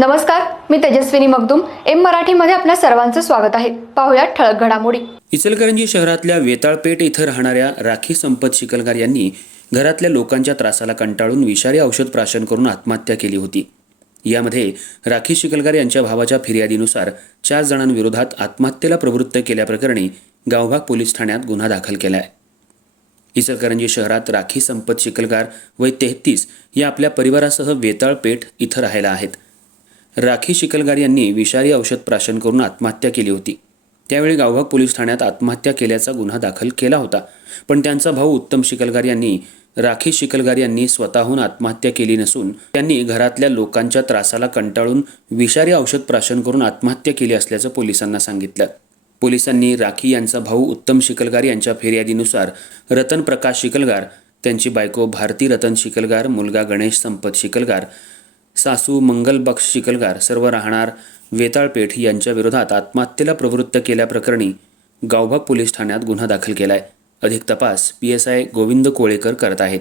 नमस्कार मी तेजस्विनी मगदुम. एम मराठीमध्ये आपल्या सर्वांचं स्वागत आहे. पाहुयात ठळक घडामोडी. इचलकरंजी शहरातल्या वेताळपेठ इथं राहणाऱ्या राखी संपत शिकलगार यांनी घरातल्या लोकांच्या त्रासाला कंटाळून विषारी औषध प्राशन करून आत्महत्या केली होती. यामध्ये राखी शिकलगार यांच्या भावाच्या फिर्यादीनुसार चार जणांविरोधात आत्महत्येला प्रवृत्त केल्याप्रकरणी गावभाग पोलीस ठाण्यात गुन्हा दाखल केला आहे इचलकरंजी शहरात राखी संपत शिकलगार वय तेहतीस या आपल्या परिवारासह वेताळपेठ इथं राहायला आहेत. राखी शिकलगार यांनी विषारी औषध प्राशन करून आत्महत्या केली होती. त्यावेळी गावभाग पोलीस ठाण्यात आत्महत्या केल्याचा गुन्हा दाखल केला होता. पण त्यांचा भाऊ उत्तम शिकलगार यांनी राखी शिकलगार यांनी स्वतःहून आत्महत्या केली नसून त्यांनी घरातल्या लोकांच्या त्रासाला कंटाळून विषारी औषध प्राशन करून आत्महत्या केली असल्याचं पोलिसांना सांगितलं. पोलिसांनी राखी यांचा भाऊ उत्तम शिकलगार यांच्या फिर्यादीनुसार रतन प्रकाश शिकलगार त्यांची बायको भारती रतन शिकलगार मुलगा गणेश संपत शिकलगार सासू मंगलबक्ष चिखलगार सर्व राहणार वेताळपेठ यांच्या विरोधात आत्महत्येला प्रवृत्त केल्याप्रकरणी गावभाग पोलीस ठाण्यात गुन्हा दाखल केलाय. अधिक तपास P S I Govind Kolekar करत आहेत.